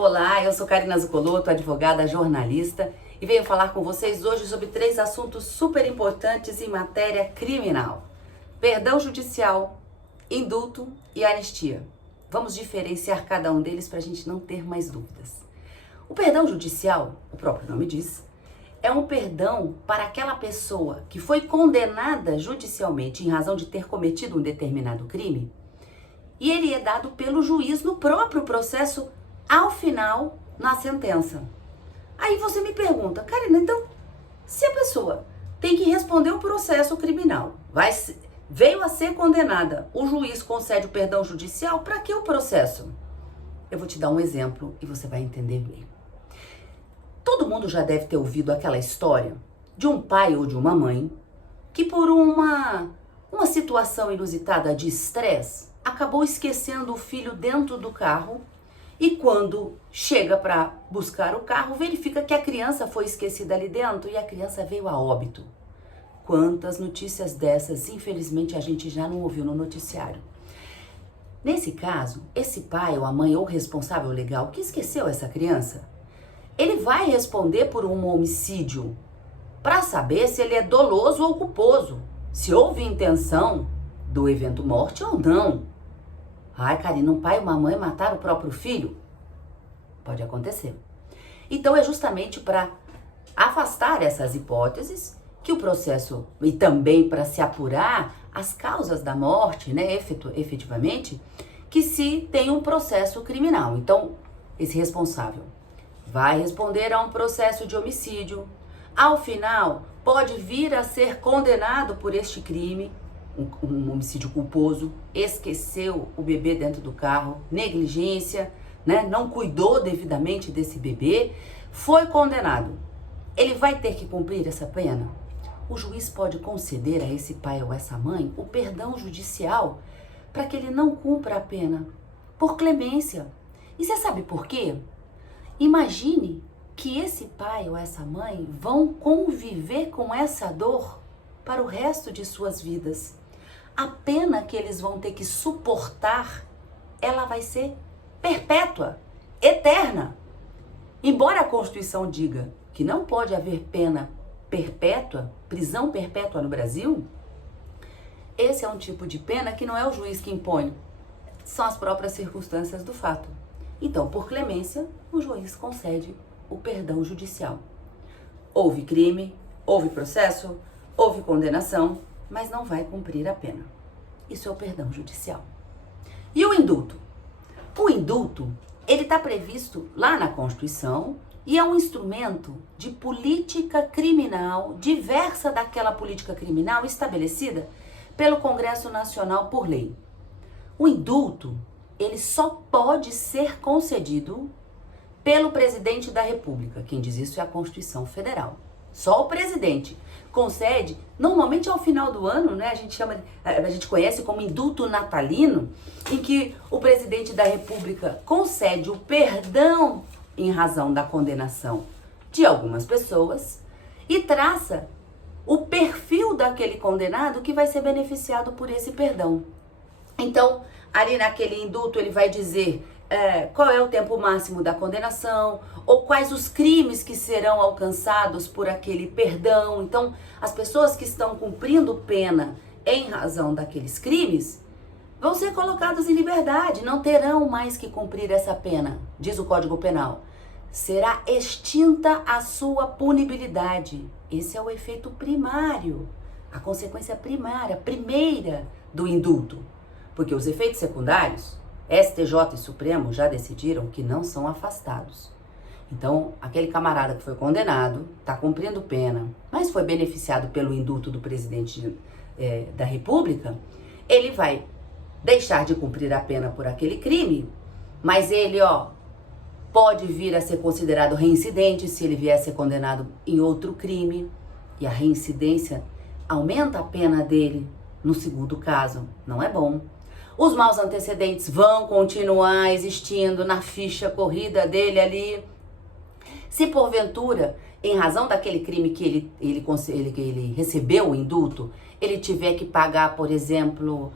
Olá, eu sou Karina Zucolotto, advogada, jornalista, e venho falar com vocês hoje sobre 3 assuntos super importantes em matéria criminal: perdão judicial, indulto e anistia. Vamos diferenciar cada um deles para a gente não ter mais dúvidas. O perdão judicial, o próprio nome diz, é um perdão para aquela pessoa que foi condenada judicialmente em razão de ter cometido um determinado crime, e ele é dado pelo juiz no próprio processo, ao final, na sentença. Aí você me pergunta, Karina, então, se a pessoa tem que responder um processo criminal, veio a ser condenada, o juiz concede o perdão judicial, para que o processo? Eu vou te dar um exemplo e você vai entender bem. Todo mundo já deve ter ouvido aquela história de um pai ou de uma mãe que por uma situação inusitada de estresse acabou esquecendo o filho dentro do carro e quando chega para buscar o carro verifica que a criança foi esquecida ali dentro e a criança veio a óbito. Quantas notícias dessas, infelizmente, a gente já não ouviu no noticiário. Nesse caso, esse pai ou a mãe ou responsável legal que esqueceu essa criança, ele vai responder por um homicídio para saber se ele é doloso ou culposo, se houve intenção do evento morte ou não. Ai, Karina, um pai e uma mãe mataram o próprio filho? Pode acontecer. Então é justamente para afastar essas hipóteses que o processo, e também para se apurar as causas da morte, né, efetivamente, que se tem um processo criminal. Então, esse responsável vai responder a um processo de homicídio. Ao final, pode vir a ser condenado por este crime, um homicídio culposo, esqueceu o bebê dentro do carro, negligência, né? Não cuidou devidamente desse bebê, foi condenado. Ele vai ter que cumprir essa pena? O juiz pode conceder a esse pai ou essa mãe o perdão judicial para que ele não cumpra a pena, por clemência. E você sabe por quê? Imagine que esse pai ou essa mãe vão conviver com essa dor para o resto de suas vidas. A pena que eles vão ter que suportar, ela vai ser perpétua, eterna. Embora a Constituição diga que não pode haver pena perpétua, prisão perpétua no Brasil, esse é um tipo de pena que não é o juiz que impõe, são as próprias circunstâncias do fato. Então, por clemência, o juiz concede o perdão judicial. Houve crime, houve processo, houve condenação, mas não vai cumprir a pena. Isso é o perdão judicial. E o indulto? O indulto, ele está previsto lá na Constituição e é um instrumento de política criminal diversa daquela política criminal estabelecida pelo Congresso Nacional por lei. O indulto, ele só pode ser concedido pelo presidente da República. Quem diz isso é a Constituição Federal. Só o presidente concede, normalmente ao final do ano, né? A gente conhece como indulto natalino, em que o presidente da República concede o perdão em razão da condenação de algumas pessoas e traça o perfil daquele condenado que vai ser beneficiado por esse perdão. Então, ali naquele indulto ele vai dizer qual é o tempo máximo da condenação, ou quais os crimes que serão alcançados por aquele perdão. Então, as pessoas que estão cumprindo pena em razão daqueles crimes vão ser colocadas em liberdade, não terão mais que cumprir essa pena, diz o Código Penal. Será extinta a sua punibilidade. Esse é o efeito primário, a consequência primeira do indulto. Porque os efeitos secundários, STJ e Supremo já decidiram que não são afastados. Então, aquele camarada que foi condenado, está cumprindo pena, mas foi beneficiado pelo indulto do presidente da República, ele vai deixar de cumprir a pena por aquele crime, mas ele, pode vir a ser considerado reincidente se ele vier a ser condenado em outro crime, e a reincidência aumenta a pena dele no segundo caso. Não é bom. Os maus antecedentes vão continuar existindo na ficha corrida dele ali. Se porventura, em razão daquele crime que ele recebeu o indulto, ele tiver que pagar, por exemplo,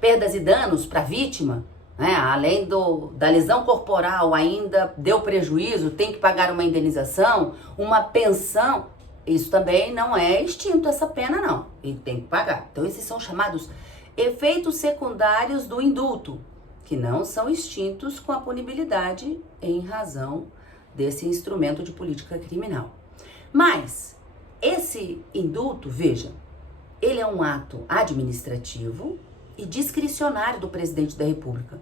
perdas e danos para a vítima, né? Além da lesão corporal ainda deu prejuízo, tem que pagar uma indenização, uma pensão, isso também não é extinto essa pena não, ele tem que pagar. Então esses são chamados efeitos secundários do indulto, que não são extintos com a punibilidade em razão desse instrumento de política criminal. Mas esse indulto, veja, ele é um ato administrativo e discricionário do presidente da República.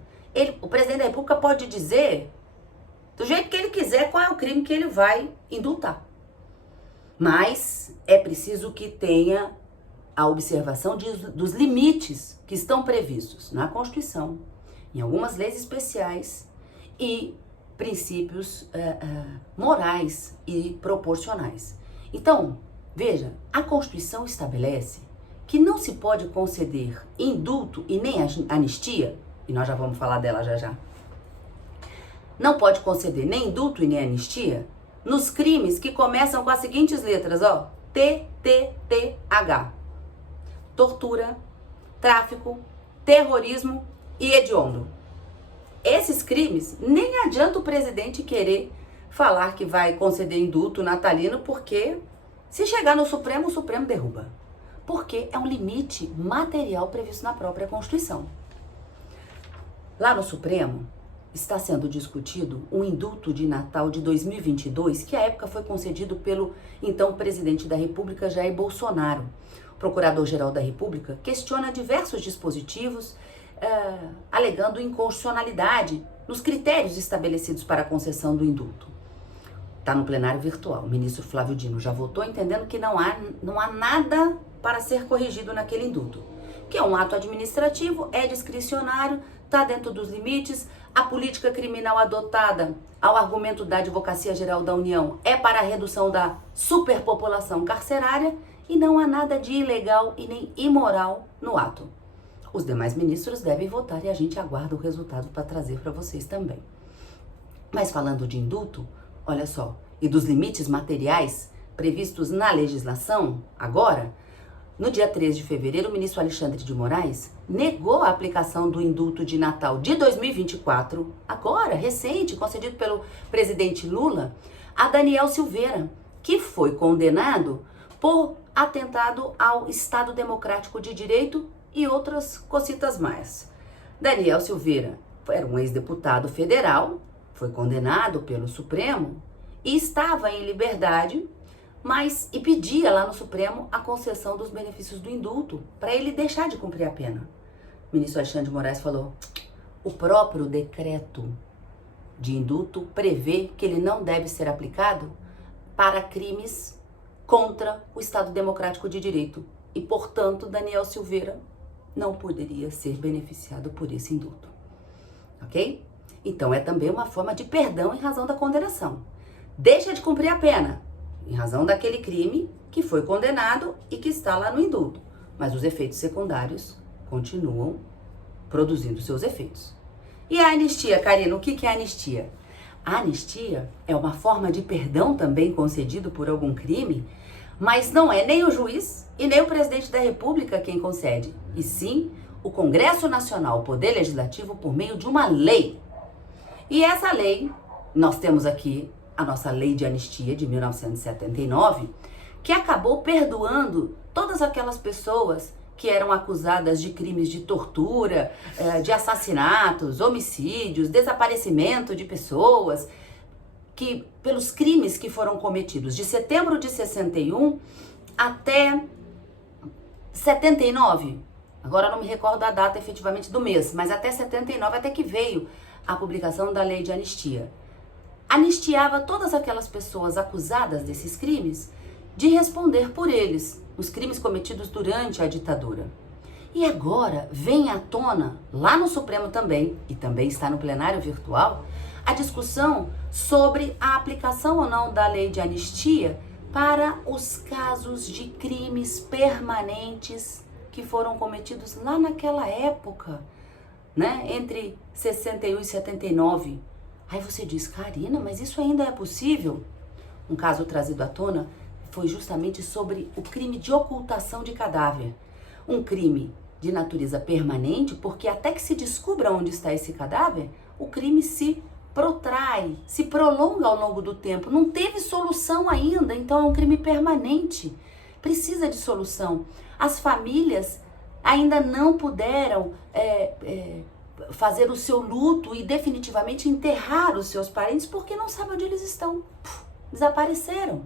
O presidente da República pode dizer, do jeito que ele quiser, qual é o crime que ele vai indultar. Mas é preciso que tenha a observação dos limites que estão previstos na Constituição, em algumas leis especiais e princípios morais e proporcionais. Então, veja, a Constituição estabelece que não se pode conceder indulto e nem anistia, e nós já vamos falar dela já já. Não pode conceder nem indulto e nem anistia nos crimes que começam com as seguintes letras, ó, TTTH. Tortura, tráfico, terrorismo e hediondo. Esses crimes, nem adianta o presidente querer falar que vai conceder indulto natalino, porque se chegar no Supremo, o Supremo derruba. Porque é um limite material previsto na própria Constituição. Lá no Supremo, está sendo discutido um indulto de Natal de 2022, que à época foi concedido pelo então presidente da República, Jair Bolsonaro. O Procurador-Geral da República questiona diversos dispositivos, alegando inconstitucionalidade nos critérios estabelecidos para a concessão do indulto. Está no plenário virtual. O ministro Flávio Dino já votou entendendo que não há nada para ser corrigido naquele indulto, que é um ato administrativo, é discricionário, está dentro dos limites. A política criminal adotada ao argumento da Advocacia Geral da União é para a redução da superpopulação carcerária e não há nada de ilegal e nem imoral no ato. Os demais ministros devem votar e a gente aguarda o resultado para trazer para vocês também. Mas falando de indulto, olha só, e dos limites materiais previstos na legislação, agora, no dia 3 de fevereiro, o ministro Alexandre de Moraes negou a aplicação do indulto de Natal de 2024, agora, recente, concedido pelo presidente Lula, a Daniel Silveira, que foi condenado por atentado ao Estado Democrático de Direito e outras cositas mais. Daniel Silveira era um ex-deputado federal, foi condenado pelo Supremo e estava em liberdade, e pedia lá no Supremo a concessão dos benefícios do indulto, para ele deixar de cumprir a pena. O ministro Alexandre de Moraes falou, o próprio decreto de indulto prevê que ele não deve ser aplicado para crimes contra o Estado Democrático de Direito e, portanto, Daniel Silveira não poderia ser beneficiado por esse indulto, ok? Então é também uma forma de perdão em razão da condenação. Deixa de cumprir a pena em razão daquele crime que foi condenado e que está lá no indulto, mas os efeitos secundários continuam produzindo seus efeitos. E a anistia, Karina, o que é a anistia? A anistia é uma forma de perdão também concedido por algum crime, mas não é nem o juiz e nem o presidente da República quem concede, e sim o Congresso Nacional, o Poder Legislativo, por meio de uma lei. E essa lei, nós temos aqui a nossa Lei de Anistia de 1979, que acabou perdoando todas aquelas pessoas que eram acusadas de crimes de tortura, de assassinatos, homicídios, desaparecimento de pessoas, que pelos crimes que foram cometidos de setembro de 61 até 79. Agora não me recordo a data efetivamente do mês, mas até 79, até que veio a publicação da Lei de Anistia. Anistiava todas aquelas pessoas acusadas desses crimes de responder por eles, os crimes cometidos durante a ditadura. E agora vem à tona, lá no Supremo também, e também está no plenário virtual, a discussão sobre a aplicação ou não da lei de anistia para os casos de crimes permanentes que foram cometidos lá naquela época, né, entre 61 e 79. Aí você diz, Karina, mas isso ainda é possível? Um caso trazido à tona foi justamente sobre o crime de ocultação de cadáver. Um crime de natureza permanente, porque até que se descubra onde está esse cadáver, o crime se protrai, se prolonga ao longo do tempo. Não teve solução ainda, então é um crime permanente. Precisa de solução. As famílias ainda não puderam fazer o seu luto e definitivamente enterrar os seus parentes porque não sabem onde eles estão. Desapareceram.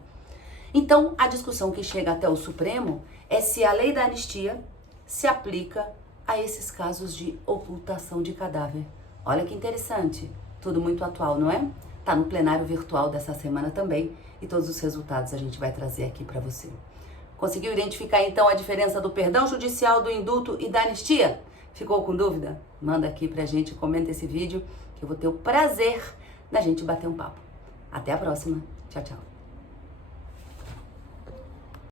Então, a discussão que chega até o Supremo é se a lei da anistia se aplica a esses casos de ocultação de cadáver. Olha que interessante, tudo muito atual, não é? Tá no plenário virtual dessa semana também e todos os resultados a gente vai trazer aqui para você. Conseguiu identificar então a diferença do perdão judicial, do indulto e da anistia? Ficou com dúvida? Manda aqui pra gente, comenta esse vídeo que eu vou ter o prazer da gente bater um papo. Até a próxima. Tchau, tchau.